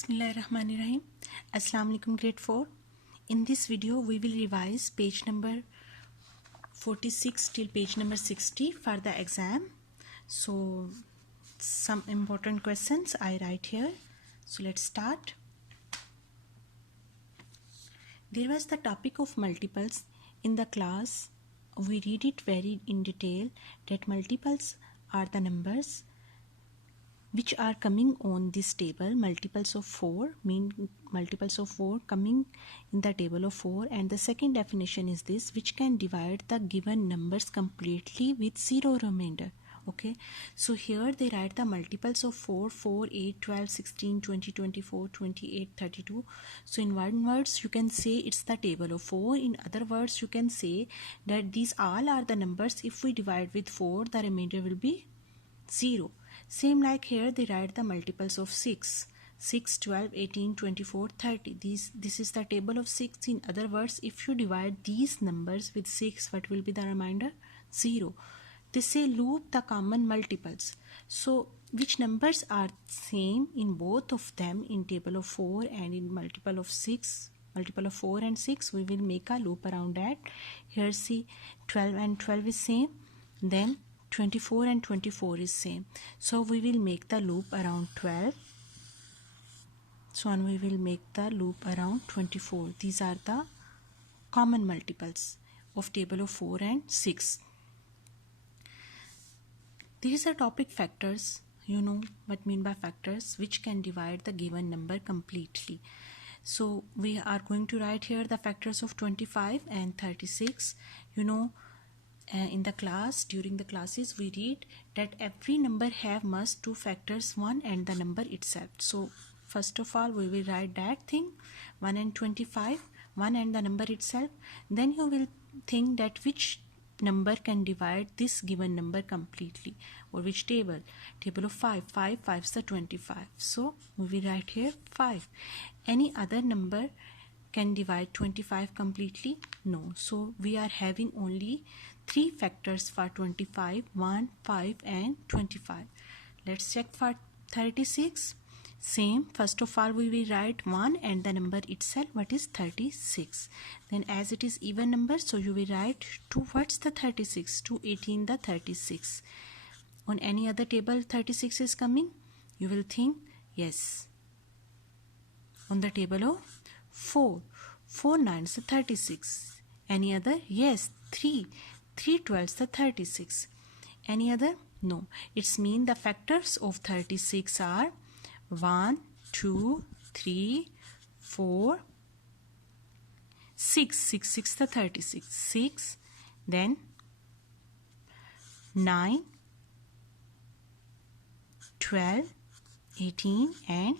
Bismillahirrahmanirrahim. Assalamu alaikum grade 4. In this video we will revise page number 46 till page number 60 for the exam. So some important questions I write here. So let's start. There was the topic of multiples in the class. We read it very in detail that multiples are the numbers which are coming on this table. Multiples of 4 mean multiples of 4 coming in the table of 4, and the second definition is this, which can divide the given numbers completely with zero remainder. Okay, so here they write the multiples of 4, 8, 12, 16, 20, 24, 28, 32. So in one words you can say it's the table of 4. In other words you can say that these all are the numbers. If we divide with 4, the remainder will be 0. Same like here they write the multiples of 6, 12, 18, 24, 30. This is the table of 6. In other words, if you divide these numbers with 6, what will be the remainder? 0. They say loop the common multiples. So which numbers are same in both of them, in table of 4 and in multiple of 6, multiple of 4 and 6, we will make a loop around that. Here see 12 and 12 is same, then 24 and 24 is same, so we will make the loop around 12. So on we will make the loop around 24. These are the common multiples of table of 4 and 6. There is a topic factors. You know what mean by factors, which can divide the given number completely. So we are going to write here the factors of 25 and 36. You know, in the class, during the classes we read that every number have must two factors, 1 and the number itself. So first of all we will write that thing, 1 and 25, 1 and the number itself. Then you will think that which number can divide this given number completely, or which table. Table of 5 is the 25, so we will write here 5. Any other number can divide 25 completely? No. So we are having only 3 factors for 25, 1, 5 and 25. Let's check for 36. Same, first of all we will write 1 and the number itself, what is 36. Then as it is even number, so you will write 2, what's the 36? 2, 18 the 36. On any other table 36 is coming? You will think yes. On the table of 4 9s the 36. Any other? Yes. 3 12s the 36. Any other? No. It's mean the factors of 36 are 1, 2, 3, 4, 6. 6 the 36. 6, then 9, 12, 18 and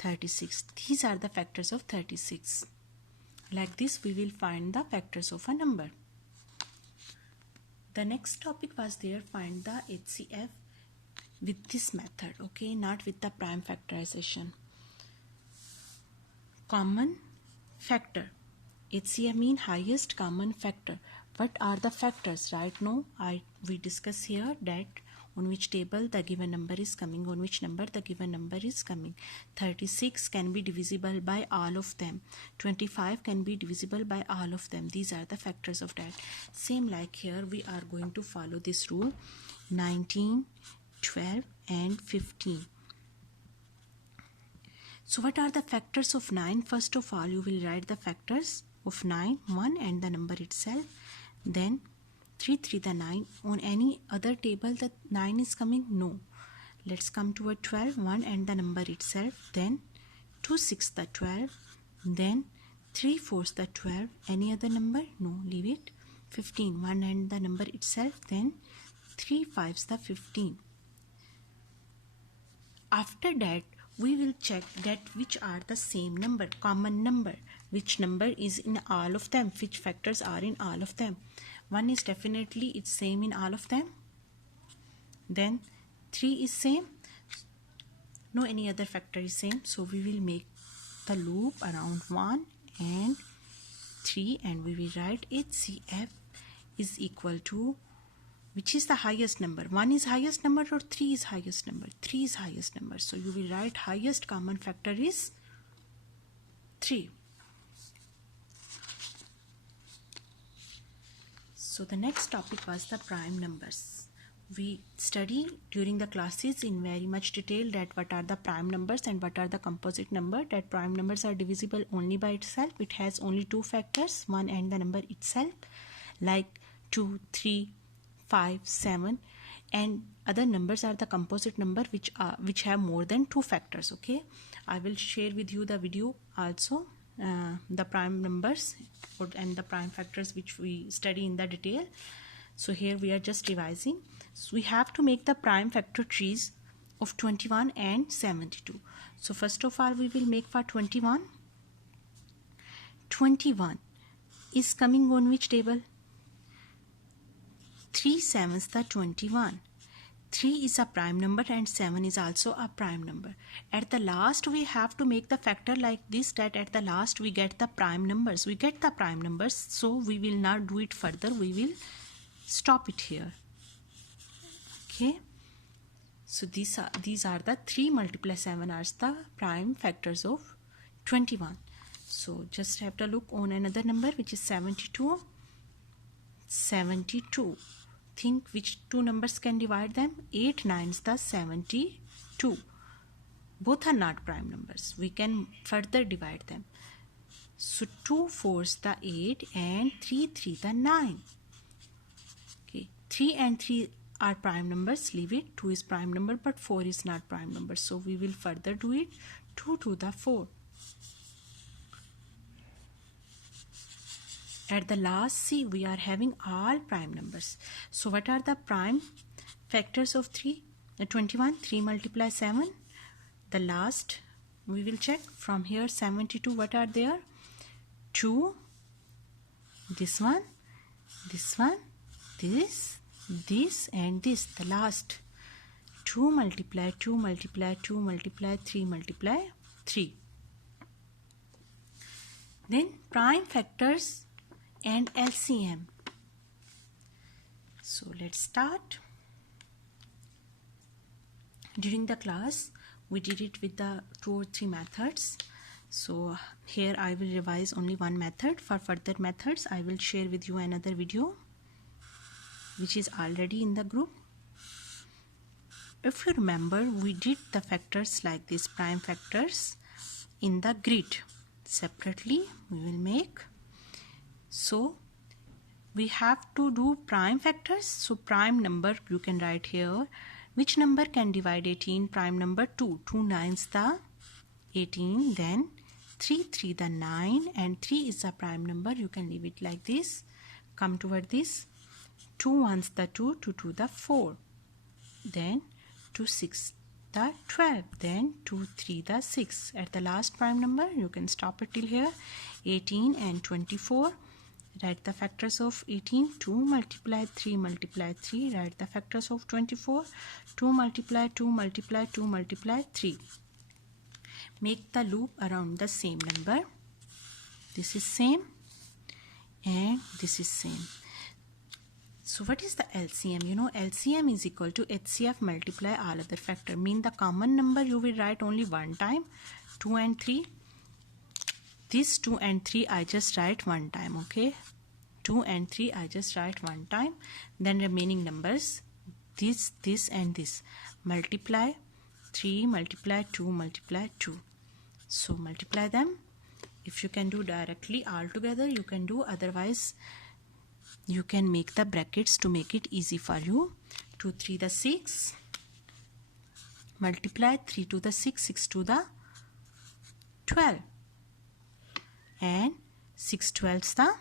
36. These are the factors of 36. Like this we will find the factors of a number. The next topic was there, find the HCF with this method, okay, not with the prime factorization. Common factor. HCF mean highest common factor. What are the factors? Right now we discuss here that on which table the given number is coming, on which number the given number is coming. 36 can be divisible by all of them. 25 can be divisible by all of them. These are the factors of that. Same like here we are going to follow this rule. 19, 12 and 15. So what are the factors of 9? First of all you will write the factors of 9, 1 and the number itself. Then 3 the 9. On any other table the 9 is coming? No. Let's come to a 12, 1 and the number itself. Then 2 6 the 12. Then 3 4s the 12. Any other number? No, leave it. 15, 1 and the number itself. Then 3 5s the 15. After that we will check that which are the same number, common number, which number is in all of them, which factors are in all of them. 1 is definitely it's same in all of them. Then 3 is same. No any other factor is same. So we will make the loop around 1 and 3 and we will write HCF is equal to which is the highest number? 1 is highest number or 3 is highest number? 3 is highest number. So you will write highest common factor is 3. So the next topic was the prime numbers. We study during the classes in very much detail that what are the prime numbers and what are the composite number. That prime numbers are divisible only by itself. It has only two factors, 1 and the number itself, like 2, 3, 5, 7, and other numbers are the composite number which have more than two factors. Okay, I will share with you the video also, the prime numbers and the prime factors which we study in the detail. So here we are just revising. So we have to make the prime factor trees of 21 and 72. So first of all we will make for 21. 21 is coming on which table? 3 sevens the 21. 3 is a prime number and 7 is also a prime number. At the last we have to make the factor like this, that at the last we get the prime numbers. We get the prime numbers, so we will not do it further. We will stop it here. Okay. So these are the 3 multiply 7 are the prime factors of 21. So just have to look on another number which is 72. 72. Think which two numbers can divide them? 8 9s the 72. Both are not prime numbers. We can further divide them. So 2 4s the 8 and 3 3 the 9. Okay, 3 and 3 are prime numbers. Leave it. 2 is prime number but 4 is not prime number. So we will further do it. 2 to the 4. At the last, see, we are having all prime numbers. So what are the prime factors of 3? 21, 3 multiply 7. The last, we will check from here, 72, what are there? 2, this one, this, and this. The last, 2 multiply 2 multiply 2 multiply 3 multiply 3. Then prime factors and LCM. So let's start. During the class we did it with the 2 or 3 methods. So here I will revise only one method. For further methods I will share with you another video which is already in the group. If you remember, we did the factors like this, prime factors in the grid. Separately we will make. So we have to do prime factors. So prime number you can write here. Which number can divide 18? Prime number 2. 2 9s the 18. Then 3 3 the 9 and 3 is a prime number. You can leave it like this. Come toward this. 2 1s the 2. 2 2 the 4. Then 2 6 the 12. Then 2 3 the 6. At the last prime number you can stop it till here. 18 and 24. Write the factors of 18. 2 multiply 3 multiply 3. Write the factors of 24. 2 multiply 2 multiply 2 multiply 3. Make the loop around the same number. This is same and this is same. So what is the LCM? You know, LCM is equal to HCF multiply all other factor. Mean the common number you will write only one time. 2 and 3. This 2 and 3 I just write one time. Okay, 2 and 3 I just write one time. Then remaining numbers, this and this, multiply 3 multiply 2 multiply 2. So multiply them. If you can do directly all together you can do, otherwise you can make the brackets to make it easy for you. 2 3 the 6 multiply 3 to the 6, 6 to the 12, and 6 12s the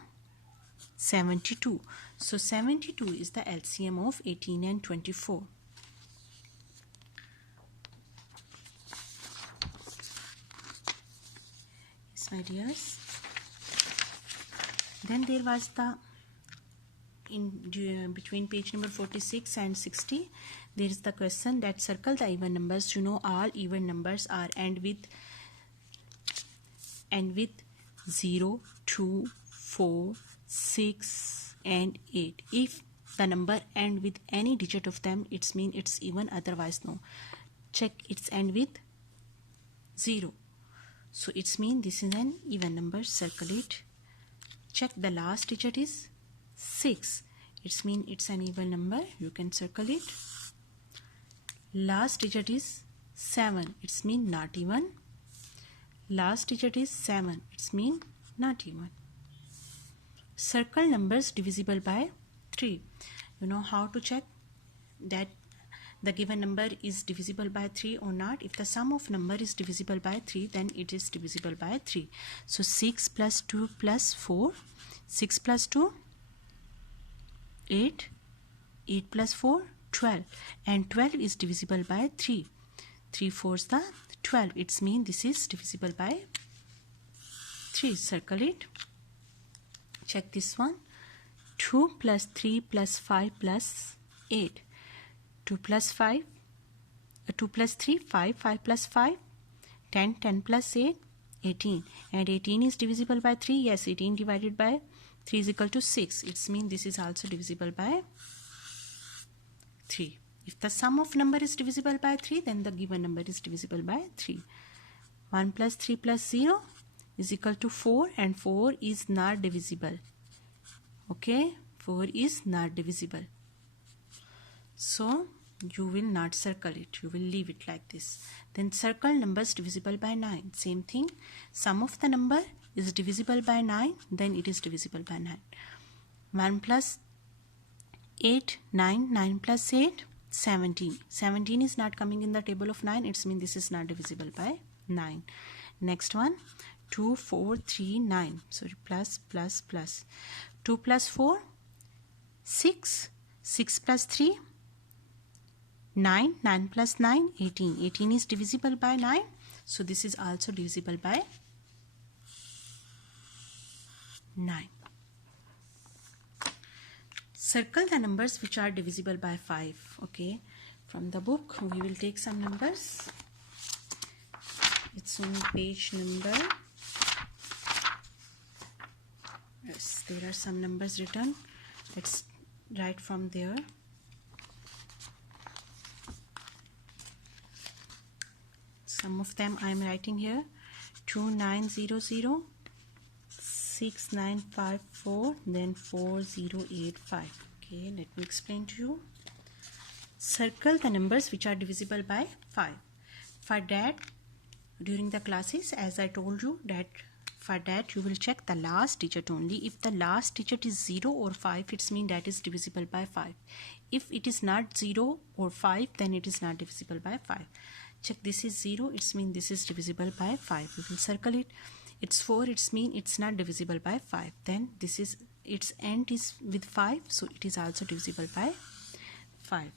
72. So 72 is the LCM of 18 and 24. Yes, my dears. Then there was the between page number 46 and 60, there is the question that circle the even numbers. You know, all even numbers are end with 0, 2, 4, 6 and 8. If the number end with any digit of them, it's mean it's even, otherwise no. Check its end with 0, so it's mean this is an even number, circle it. Check the last digit is 6, it's mean it's an even number, you can circle it. Last digit is 7, it's mean not even. Last digit is 7, it's mean not even. Circle numbers divisible by 3. You know how to check that the given number is divisible by 3 or not? If the sum of number is divisible by 3, then it is divisible by 3. So 6 plus 2 plus 4, 6 plus 2, 8, 8 plus 4, 12, and 12 is divisible by 3. 3 4s the 12, it's mean this is divisible by 3, circle it. Check this one. 2 plus 3 plus 5 plus 8. 2 plus 5, 2 plus 3, 5, 5 plus 5, 10, 10 plus 8, 18. And 18 is divisible by 3. Yes, 18 divided by 3 is equal to 6. It's mean this is also divisible by 3. If the sum of number is divisible by 3, then the given number is divisible by 3. 1 plus 3 plus 0 is equal to 4, and 4 is not divisible. Okay, 4 is not divisible. So you will not circle it, you will leave it like this. Then circle numbers divisible by 9. Same thing, sum of the number is divisible by 9, then it is divisible by 9. 1 plus 8, 9, 9 plus 8, 17. 17 is not coming in the table of 9, it's mean this is not divisible by 9. Next one, 2, 4, 3, 9. Sorry, plus, plus, plus. 2 plus 4, 6. 6 plus 3, 9. 9 plus 9, 18. 18 is divisible by 9. So this is also divisible by 9. Circle the numbers which are divisible by 5. Okay, from the book we will take some numbers. It's on page number, yes, there are some numbers written. Let's write from there. Some of them I am writing here. 2900, 6954, then 4085. Okay, let me explain to you. Circle the numbers which are divisible by 5. For that, during the classes, as I told you, that for that you will check the last digit only. If the last digit is 0 or 5, it's mean that is divisible by 5. If it is not 0 or 5, then it is not divisible by 5. Check, this is 0, it's mean this is divisible by 5. We will circle it. It's 4, it's mean it's not divisible by 5. Then this is, its end is with 5, so it is also divisible by 5.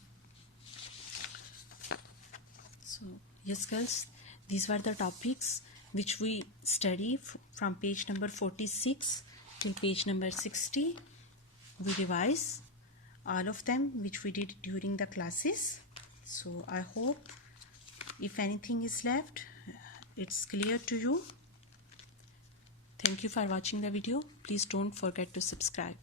So yes girls, these were the topics which we study from page number 46 till page number 60. We revise all of them which we did during the classes. So I hope if anything is left, it's clear to you. Thank you for watching the video. Please don't forget to subscribe.